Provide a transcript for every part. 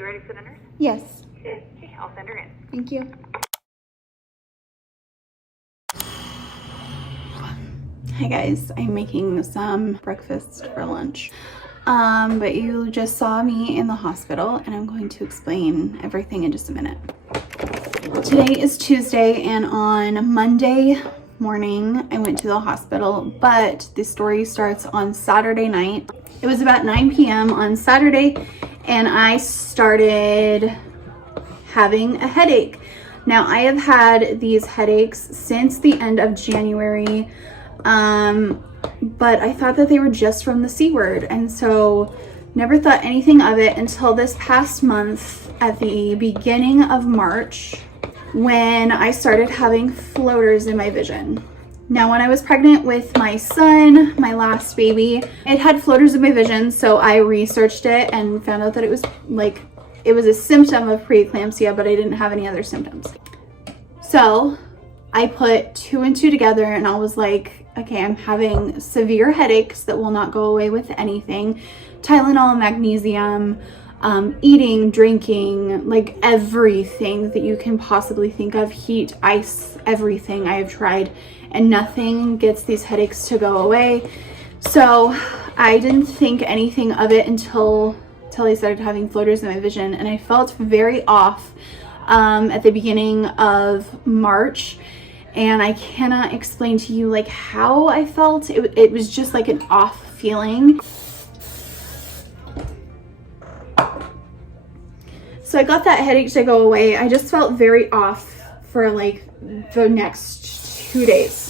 you ready for the nurse? Yes. Okay, I'll send her in. Thank you. Hi guys, I'm making some breakfast for lunch. But you just saw me in the hospital and I'm going to explain everything in just a minute. Today is Tuesday and on Monday morning I went to the hospital, but the story starts on Saturday night. It was about 9 p.m. on Saturday and I started having a headache. Now I have had these headaches since the end of January, but I thought that they were just from the C word, and so never thought anything of it until this past month at the beginning of March when I started having floaters in my vision. Now when I was pregnant with my son, my last baby, it had floaters in my vision, so I researched it and found out that it was a symptom of preeclampsia, but I didn't have any other symptoms. So I put 2 and 2 together and I was like, okay, I'm having severe headaches that will not go away with anything. Tylenol, magnesium, eating, drinking, like everything that you can possibly think of, heat, ice, everything I have tried, and nothing gets these headaches to go away. So I didn't think anything of it until I started having floaters in my vision, and I felt very off at the beginning of March, and I cannot explain to you like how I felt. It was just like an off feeling. So I got that headache to go away. I just felt very off for like the next 2 days,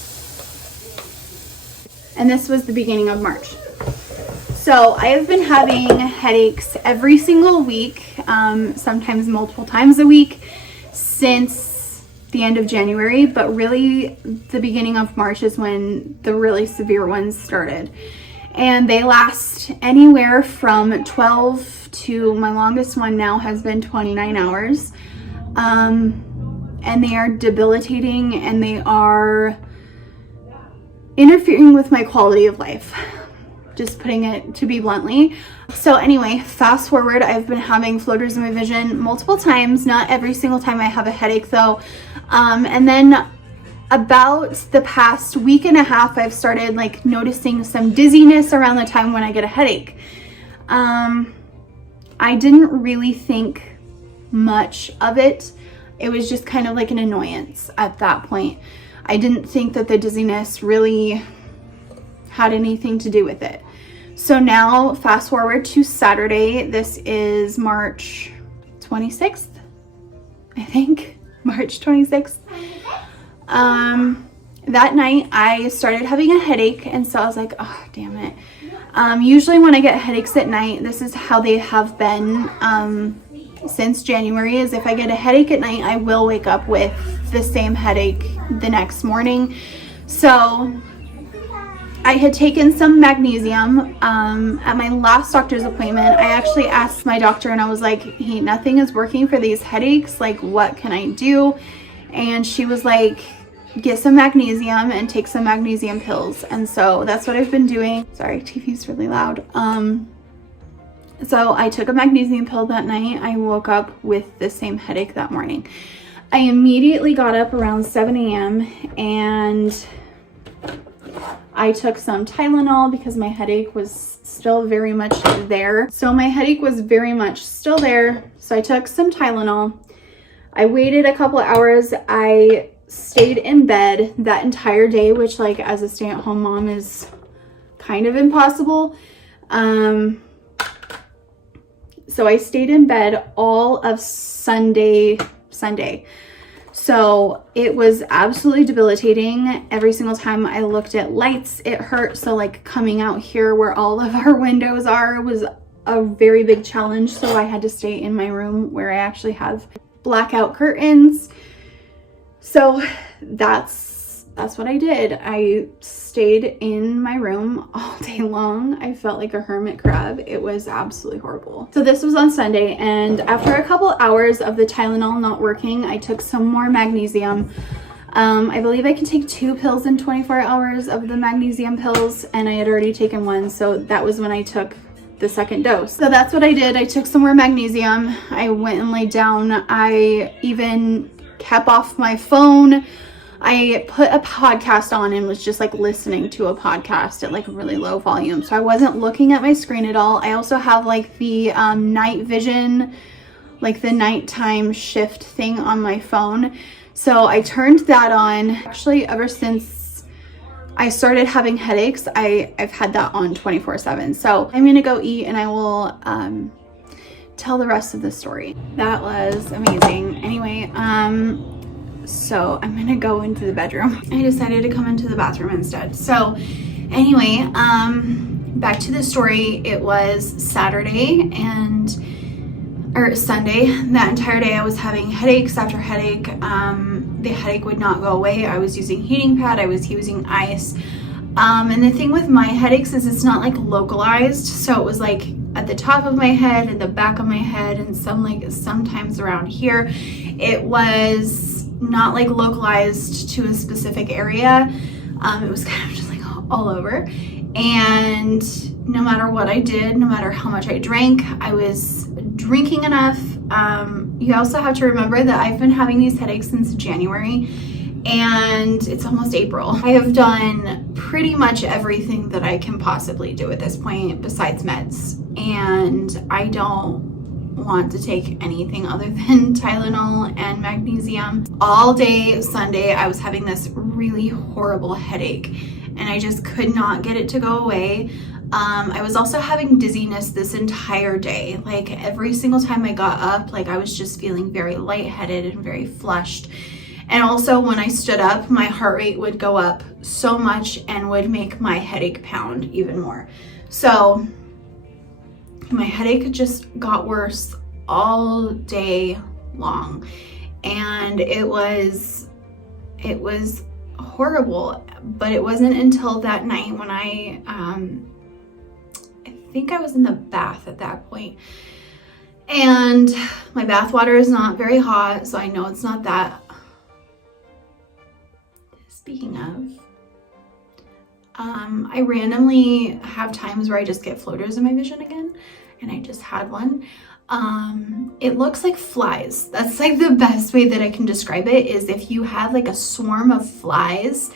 and this was the beginning of March. So I have been having headaches every single week, sometimes multiple times a week since the end of January, but really the beginning of March is when the really severe ones started. And they last anywhere from 12 to, my longest one now has been 29 hours. And they are debilitating and they are interfering with my quality of life. Just putting it to be bluntly. So anyway, fast forward, I've been having floaters in my vision multiple times, not every single time I have a headache though. And then about the past week and a half, I've started like noticing some dizziness around the time when I get a headache. I didn't really think much of it. It was just kind of like an annoyance at that point. I didn't think that the dizziness really had anything to do with it. So now fast forward to Saturday. This is March 26th, I think, March 26th. That night I started having a headache, and so I was like, oh, damn it. Usually when I get headaches at night, this is how they have been since January, is if I get a headache at night, I will wake up with the same headache the next morning. So I had taken some magnesium at my last doctor's appointment. I actually asked my doctor and I was like, hey, nothing is working for these headaches. Like, what can I do? And she was like, get some magnesium and take some magnesium pills. And so that's what I've been doing. Sorry, TV's really loud. So I took a magnesium pill that night. I woke up with the same headache that morning. I immediately got up around 7 a.m. and I took some Tylenol because my headache was still very much there. So my headache was very much still there. So I took some Tylenol. I waited a couple hours. I stayed in bed that entire day, which like as a stay-at-home mom is kind of impossible. So I stayed in bed all of Sunday. So it was absolutely debilitating. Every single time I looked at lights, it hurt. So like coming out here where all of our windows are was a very big challenge. So I had to stay in my room where I actually have blackout curtains. So that's what I did. I stayed in my room all day long. I felt like a hermit crab. It was absolutely horrible. So this was on Sunday, and after a couple hours of the Tylenol not working, I took some more magnesium. I believe I can take 2 pills in 24 hours of the magnesium pills, and I had already taken one, so that was when I took the second dose. So that's what I did. I took some more magnesium. I went and laid down. I even kept off my phone. I put a podcast on and was just like listening to a podcast at like a really low volume. So I wasn't looking at my screen at all. I also have like the night vision, like the nighttime shift thing on my phone. So I turned that on. Actually, ever since I started having headaches, I've had that on 24/7. So I'm gonna go eat and I will tell the rest of the story. That was amazing. Anyway, so I'm gonna go into the bedroom. I decided to come into the bathroom instead. So anyway, back to the story. It was Saturday or Sunday. That entire day I was having headaches after headache. The headache would not go away. I was using heating pad, I was using ice. And the thing with my headaches is it's not like localized. So it was like at the top of my head and the back of my head and sometimes around here. It was not like localized to a specific area. It was kind of just like all over. And no matter what I did, no matter how much I drank, I was drinking enough. You also have to remember that I've been having these headaches since January and it's almost April. I have done pretty much everything that I can possibly do at this point besides meds. And I don't want to take anything other than Tylenol and magnesium. All day Sunday, I was having this really horrible headache and I just could not get it to go away. I was also having dizziness this entire day. Like every single time I got up, like I was just feeling very lightheaded and very flushed. And also when I stood up, my heart rate would go up so much and would make my headache pound even more. So my headache just got worse all day long. And it was horrible, but it wasn't until that night when I think I was in the bath at that point. And my bath water is not very hot, so I know it's not that. Speaking of, I randomly have times where I just get floaters in my vision again, and I just had one. It looks like flies. That's like the best way that I can describe it, is if you have like a swarm of flies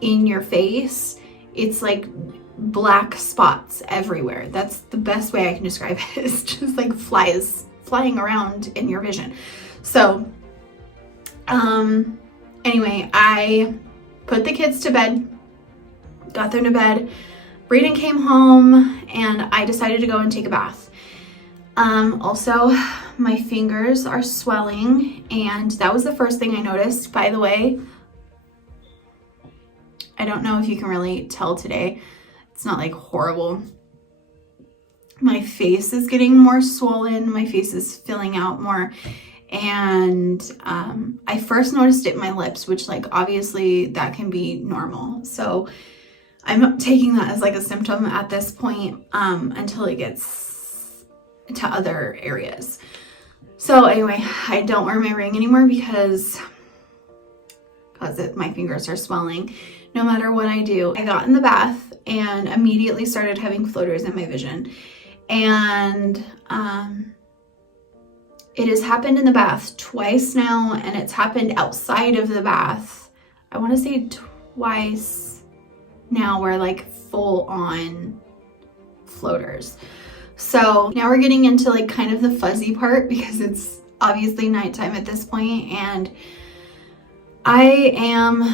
in your face, it's like black spots everywhere. That's the best way I can describe it. It's just like flies flying around in your vision. So anyway, I put the kids to bed, got them to bed. Brayden came home and I decided to go and take a bath. Also, my fingers are swelling, and that was the first thing I noticed. By the way, I don't know if you can really tell today. It's not like horrible. My face is getting more swollen. My face is filling out more. And I first noticed it in my lips, which like obviously that can be normal. So I'm taking that as like a symptom at this point until it gets to other areas. So anyway, I don't wear my ring anymore because my fingers are swelling. No matter what I do, I got in the bath and immediately started having floaters in my vision. And it has happened in the bath twice now, and it's happened outside of the bath. I want to say twice now, where like full on floaters. So now we're getting into like kind of the fuzzy part because it's obviously nighttime at this point, and I am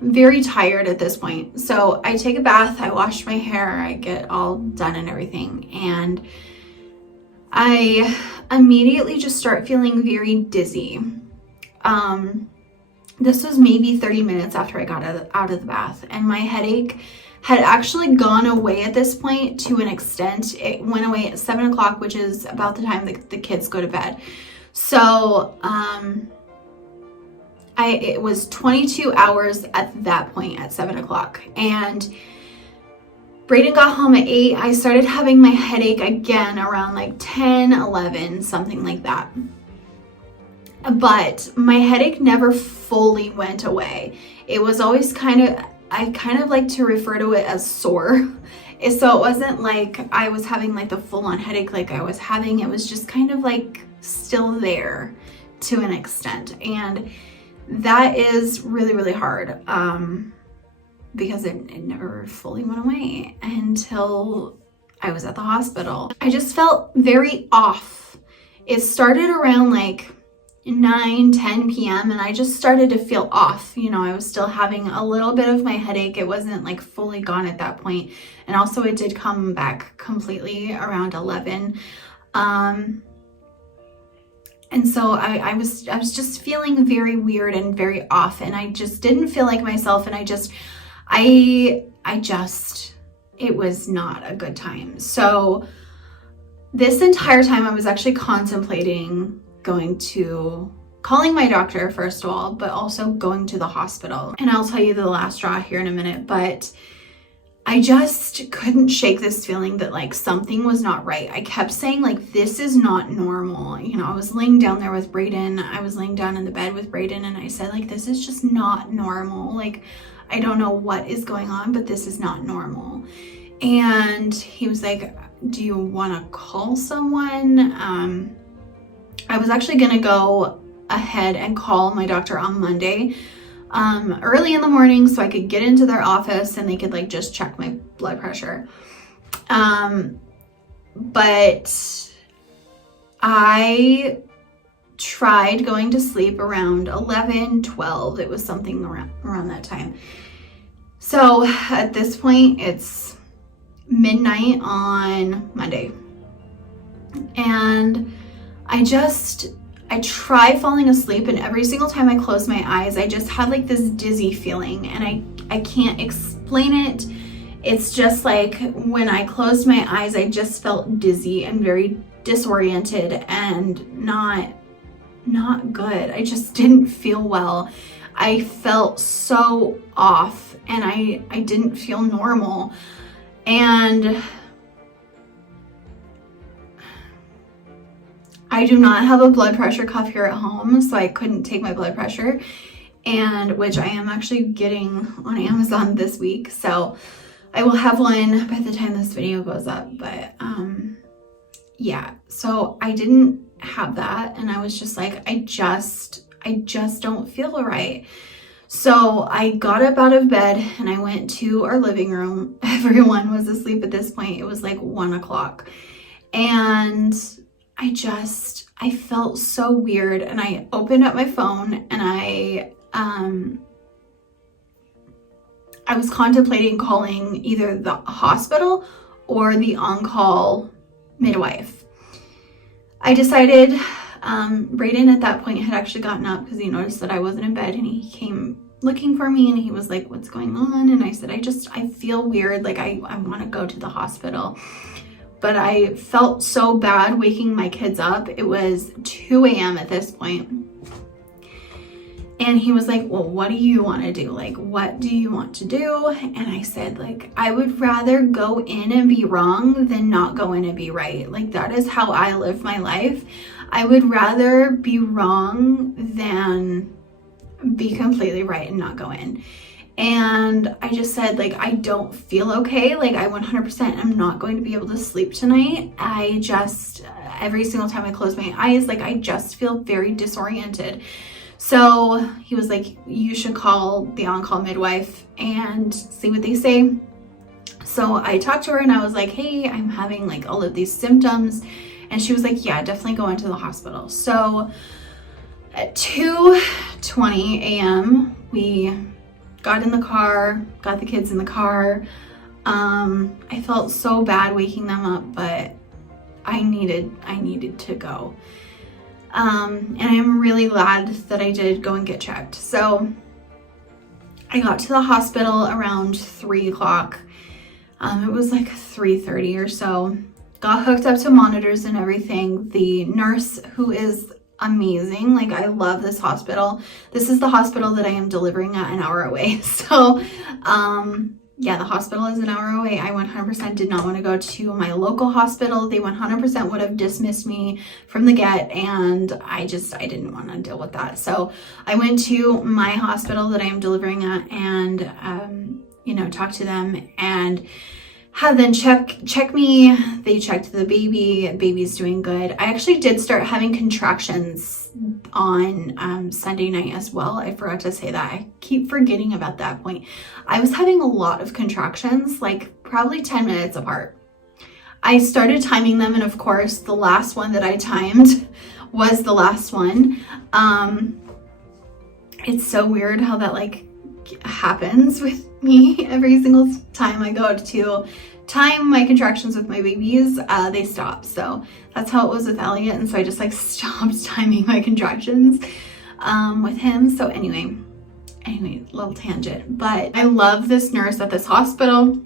very tired at this point. So I take a bath, I wash my hair, I get all done and everything, and I immediately just start feeling very dizzy. This was maybe 30 minutes after I got out of the bath, and my headache had actually gone away at this point to an extent. It went away at 7 o'clock, which is about the time that the kids go to bed. So it was 22 hours at that point at 7 o'clock. And Brayden got home at 8. I started having my headache again around like 10, 11, something like that. But my headache never fully went away. It was always I kind of like to refer to it as sore. So it wasn't like I was having like the full-on headache like I was having. It was just kind of like still there to an extent. And that is really, really hard because it never fully went away until I was at the hospital. I just felt very off. It started around like 9-10 p.m. and I just started to feel off. You know, I was still having a little bit of my headache. It wasn't like fully gone at that point. And also it did come back completely around 11. And so I was just feeling very weird and very off, and I just didn't feel like myself. And it was not a good time. So this entire time I was actually contemplating calling my doctor first of all, but also going to the hospital. And I'll tell you the last straw here in a minute, but I just couldn't shake this feeling that like something was not right. I kept saying like, this is not normal. You know, I was laying down there with Brayden. I was laying down in the bed with Brayden, and I said like, this is just not normal. Like, I don't know what is going on, but this is not normal. And he was like, do you want to call someone? I was actually going to go ahead and call my doctor on Monday early in the morning so I could get into their office and they could like just check my blood pressure. But I tried going to sleep around 11, 12. It was something around that time. So at this point, it's midnight on Monday. And I try falling asleep, and every single time I close my eyes, I just had like this dizzy feeling, and I can't explain it. It's just like when I closed my eyes, I just felt dizzy and very disoriented and not good. I just didn't feel well. I felt so off, and I didn't feel normal. And I do not have a blood pressure cuff here at home, so I couldn't take my blood pressure, and which I am actually getting on Amazon this week. So I will have one by the time this video goes up. But yeah, so I didn't have that, and I was just like, I just don't feel right. So I got up out of bed and I went to our living room. Everyone was asleep at this point. It was like 1 o'clock, and I felt so weird, and I opened up my phone, and I was contemplating calling either the hospital or the on-call midwife. I decided, Brayden at that point had actually gotten up because he noticed that I wasn't in bed, and he came looking for me, and he was like, what's going on? And I said, I feel weird. Like I want to go to the hospital. But I felt so bad waking my kids up. It was 2 a.m. at this point. And he was like, well, what do you want to do? Like, what do you want to do? And I said, like, I would rather go in and be wrong than not go in and be right. Like, that is how I live my life. I would rather be wrong than be completely right and not go in. And I just said, like, I don't feel okay. Like, I 100% am not going to be able to sleep tonight. I just, every single time I close my eyes, like, I just feel very disoriented. So he was like, you should call the on-call midwife and see what they say. So I talked to her, and I was like, hey, I'm having like all of these symptoms. And she was like, yeah, definitely go into the hospital. So at 2:20 a.m., we got in the car, got the kids in the car. I felt so bad waking them up, but I needed to go. And I'm really glad that I did go and get checked. So I got to the hospital around 3 o'clock. It was like 3:30 or so. Got hooked up to monitors and everything. The nurse, who is amazing, like, I love this hospital. This is the hospital that I am delivering at, an hour away. So yeah, the hospital is an hour away. I 100% did not want to go to my local hospital. They 100% would have dismissed me from the get, and I didn't want to deal with that. So I went to my hospital that I am delivering at, and you know, talked to them and had them check me. They checked the baby. Baby's doing good. I actually did start having contractions on Sunday night as well. I forgot to say that. I keep forgetting about that point. I was having a lot of contractions, like probably 10 minutes apart. I started timing them, and of course the last one that I timed was the last one. It's so weird how that like happens with me. Every single time I go to time my contractions with my babies, they stop. So that's how it was with Elliot, and so I just like stopped timing my contractions with him. So anyway, little tangent. But I love this nurse at this hospital.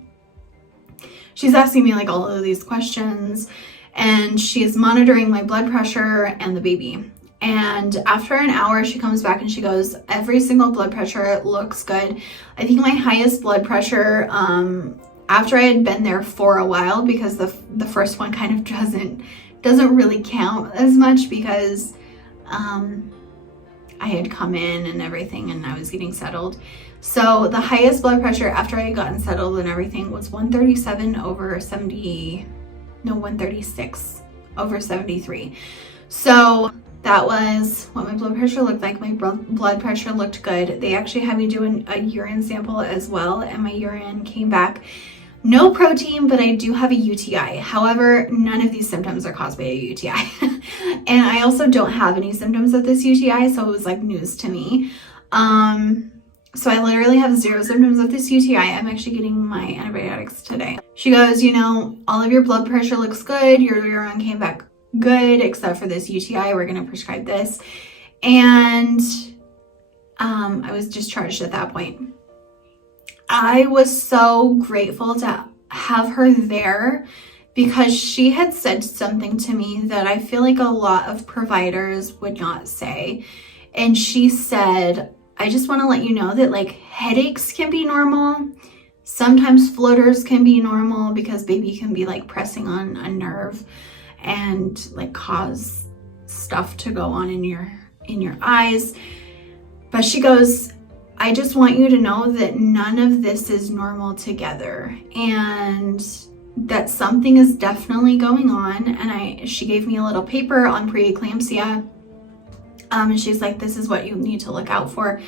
She's asking me like all of these questions, and she's monitoring my blood pressure and the baby. And after an hour, she comes back and she goes, every single blood pressure looks good. I think my highest blood pressure, after I had been there for a while, because the first one kind of doesn't really count as much, because I had come in and everything and I was getting settled. So the highest blood pressure after I had gotten settled and everything was 136 over 73. So that was what my blood pressure looked like. My blood pressure looked good. They actually had me do a urine sample as well, and my urine came back no protein, but I do have a UTI. However, none of these symptoms are caused by a UTI. And I also don't have any symptoms of this UTI, so it was like news to me. So I literally have 0 symptoms of this UTI. I'm actually getting my antibiotics today. She goes, you know, all of your blood pressure looks good. Your urine came back good, except for this UTI. We're going to prescribe this. And I was discharged at that point. I was so grateful to have her there, because she had said something to me that I feel like a lot of providers would not say. And she said, I just want to let you know that like headaches can be normal. Sometimes floaters can be normal, because baby can be like pressing on a nerve and like cause stuff to go on in your eyes. But she goes, I just want you to know that none of this is normal together, and that something is definitely going on. And she gave me a little paper on preeclampsia. And she's like, this is what you need to look out for.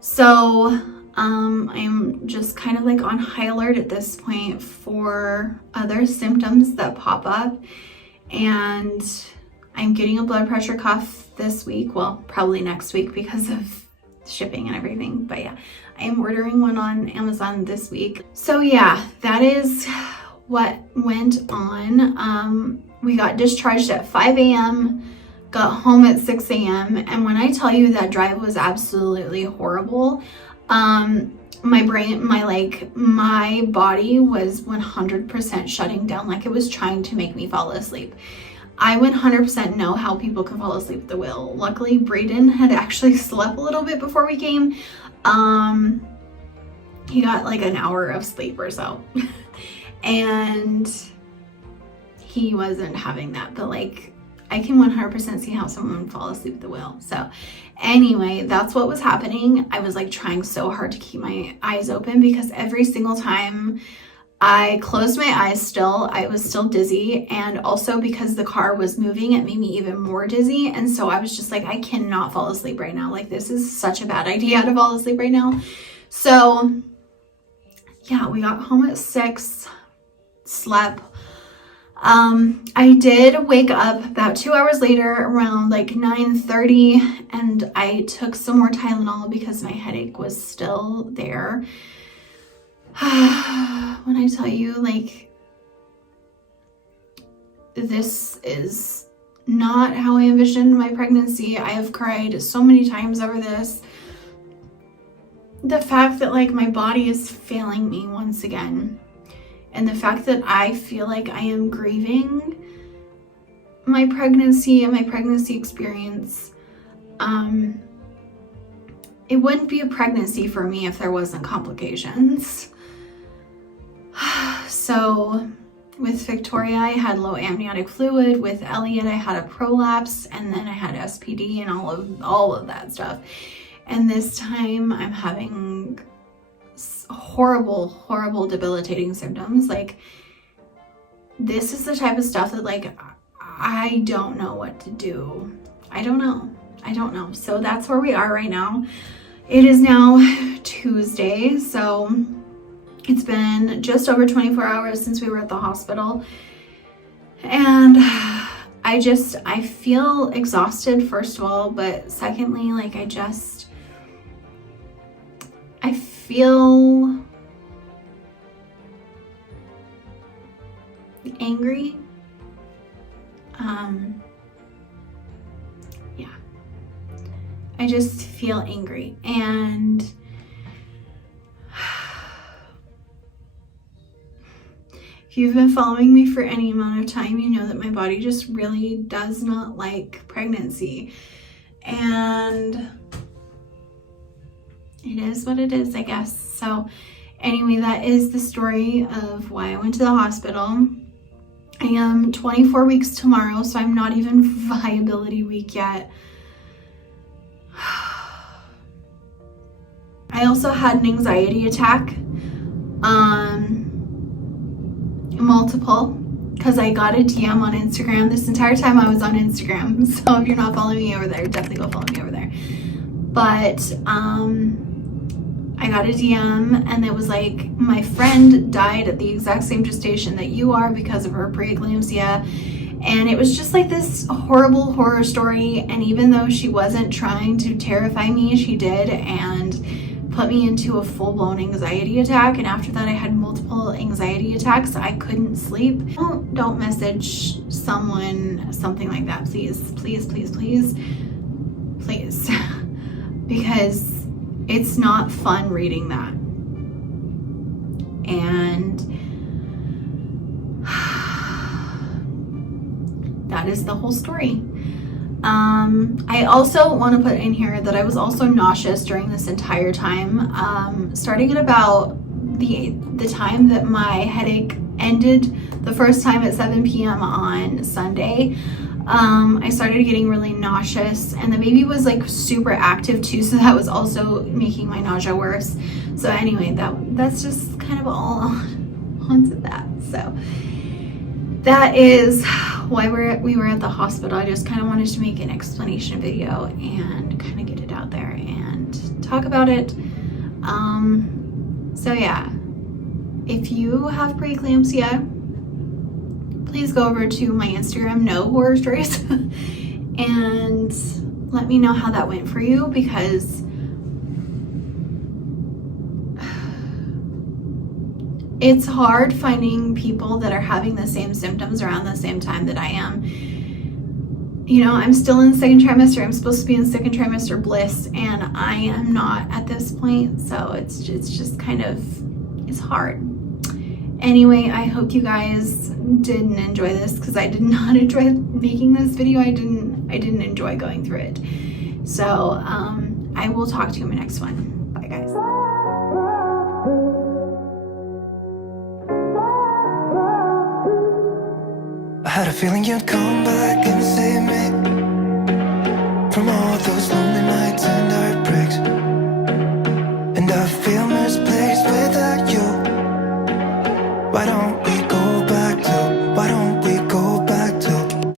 So I'm just kind of like on high alert at this point for other symptoms that pop up. And I'm getting a blood pressure cuff this week. Well, probably next week because of shipping and everything. But yeah, I am ordering one on Amazon this week. So yeah, that is what went on. We got discharged at 5 a.m., got home at 6 a.m. And when I tell you that drive was absolutely horrible, my body was 100% shutting down, like it was trying to make me fall asleep. I 100% know how people can fall asleep at the wheel. Luckily, Brayden had actually slept a little bit before we came. He got like an hour of sleep or so. And he wasn't having that, but like I can 100% see how someone would fall asleep at the wheel. So anyway, that's what was happening. I was like trying so hard to keep my eyes open, because every single time I closed my eyes still, I was still dizzy. And also because the car was moving, it made me even more dizzy. And so I was just like, I cannot fall asleep right now. Like, this is such a bad idea to fall asleep right now. So yeah, we got home at 6, slept. I did wake up about 2 hours later around like 9:30, and I took some more Tylenol because my headache was still there. When I tell you, like, this is not how I envisioned my pregnancy. I have cried so many times over this. The fact that like my body is failing me once again, and the fact that I feel like I am grieving my pregnancy and my pregnancy experience. It wouldn't be a pregnancy for me if there wasn't complications. So with Victoria, I had low amniotic fluid. With Elliot, I had a prolapse, and then I had SPD and all of that stuff. And this time I'm having horrible, horrible, debilitating symptoms. Like, this is the type of stuff that like, I don't know what to do. I don't know. So that's where we are right now. It is now Tuesday, so it's been just over 24 hours since we were at the hospital. And I feel exhausted, first of all, but secondly, like I feel angry. Yeah. I just feel angry, and if you've been following me for any amount of time, you know that my body just really does not like pregnancy. And it is what it is, I guess. So anyway, that is the story of why I went to the hospital. I am 24 weeks tomorrow, so I'm not even viability week yet. I also had an anxiety attack. Multiple, because I got a DM on Instagram. This entire time I was on Instagram, so if you're not following me over there, definitely go follow me over there. But I got a DM, and it was like, my friend died at the exact same gestation that you are because of her preeclampsia. And it was just like this horrible horror story. And even though she wasn't trying to terrify me, she did, and put me into a full-blown anxiety attack. And after that, I had multiple anxiety attacks. I couldn't sleep. Don't message someone something like that, please, please, please, please, please, because it's not fun reading that. And that is the whole story. I also want to put in here that I was also nauseous during this entire time, starting at about the time that my headache ended the first time at 7 p.m. on Sunday. I started getting really nauseous, and the baby was like super active too, so that was also making my nausea worse. So anyway, that's just kind of all onto that. So that is why we were at the hospital. I just kind of wanted to make an explanation video and kind of get it out there and talk about it. So yeah, if you have preeclampsia, please go over to my Instagram, No Horror Stories, and let me know how that went for you, because it's hard finding people that are having the same symptoms around the same time that I am. You know, I'm still in the second trimester. I'm supposed to be in second trimester bliss, and I am not at this point. So it's just kind of, it's hard. Anyway, I hope you guys didn't enjoy this, because I did not enjoy making this video. I didn't enjoy going through it. So I will talk to you in my next one. Bye, guys. I had a feeling you'd come back and save me from all those lonely